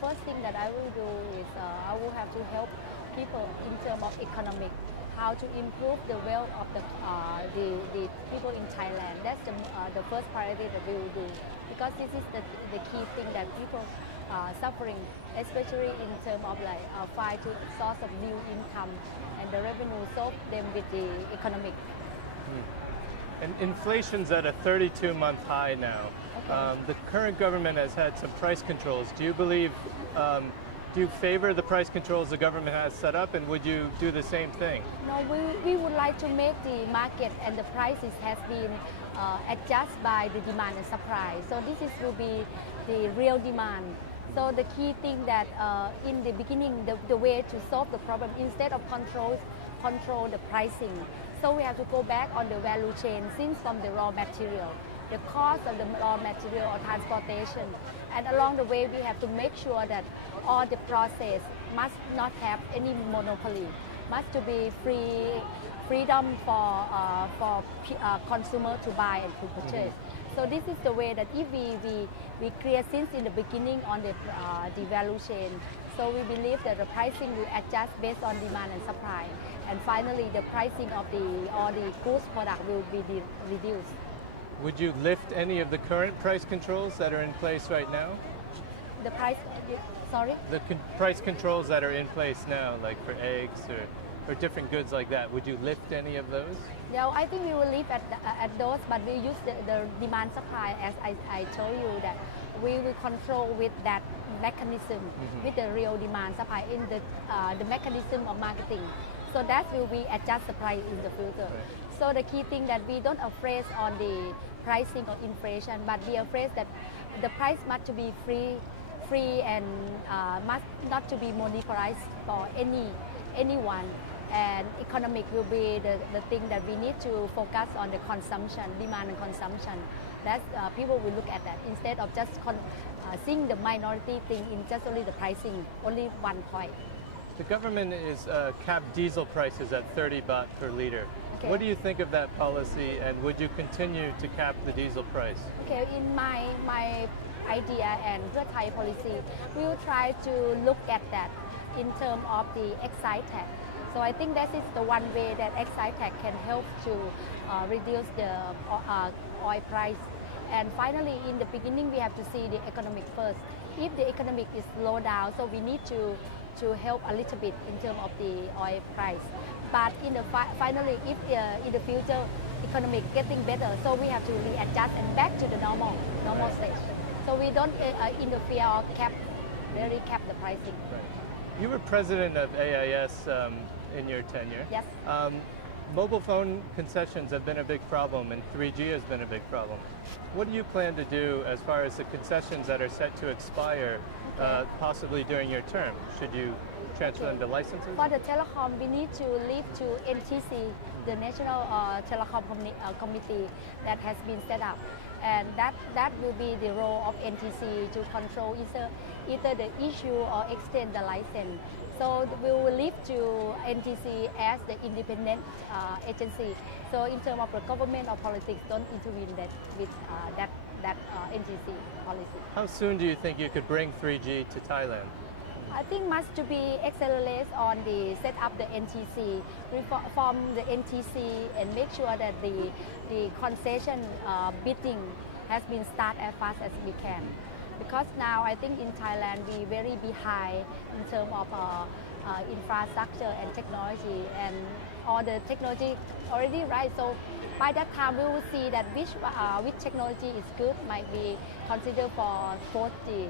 first thing that I will do is I will have to help people in terms of economic, how to improve the wealth of the people in Thailand. That's the first priority that we will do, because this is the key thing that people suffering, especially in terms of like find to source of new income and the revenue, solve them with the economic. And inflation's at a 32-month high now. Okay. The current government has had some price controls. Do you believe, do you favor the price controls the government has set up, and would you do the same thing? No, we would like to make the market and the prices has been adjusted by the demand and supply. So this will be the real demand. So the key thing that in the beginning, the way to solve the problem, instead of control the pricing. So we have to go back on the value chain, since from the raw material, the cost of the raw material or transportation. And along the way, we have to make sure that all the process must not have any monopoly, must to be freedom for consumer to buy and to purchase. So this is the way that if we create since in the beginning on the value chain. So we believe that the pricing will adjust based on demand and supply. And finally, the pricing of all the goods product will be reduced. Would you lift any of the current price controls that are in place right now? The price, sorry? The price controls that are in place now, like for eggs or different goods like that, would you lift any of those? Yeah, I think we will leave at those, but we use the demand supply, as I told you, that we will control with that mechanism, with the real demand supply in the mechanism of marketing. So that will be adjust the price in the future. Right. So the key thing that we don't afraid on the pricing or inflation, but we are afraid that the price must to be free and must not to be monopolized for anyone. And economic will be the thing that we need to focus on the consumption, demand and consumption. That people will look at that instead of just seeing the minority thing in just only the pricing, only one point. The government is capped diesel prices at 30 baht per liter. Okay. What do you think of that policy, and would you continue to cap the diesel price? Okay, in my idea and Pheu Thai policy, we will try to look at that in terms of the excise tax. So I think that is the one way that excise tax can help to reduce the oil price. And finally, in the beginning, we have to see the economic first. If the economic is low down, so we need to help a little bit in terms of the oil price. But in the finally, if in the future economic getting better, so we have to readjust and back to the normal stage. So we don't interfere or cap the pricing. Right. You were president of AIS in your tenure. Yes. Mobile phone concessions have been a big problem, and 3G has been a big problem. What do you plan to do as far as the concessions that are set to expire, possibly during your term? Should you transfer them to licenses? For the telecom, we need to leave to NTC, the National Telecom Committee that has been set up. And that will be the role of NTC to control either the issue or extend the license. So we will leave to NTC as the independent agency. So in terms of the government or politics, don't intervene with that NTC policy. How soon do you think you could bring 3G to Thailand? I think must to be accelerated on the set up the NTC, reform the NTC, and make sure that the concession bidding has been started as fast as we can. Because now I think in Thailand we very behind in terms of infrastructure and technology, and all the technology already right. So by that time we will see that which technology is good, might be considered for 4G.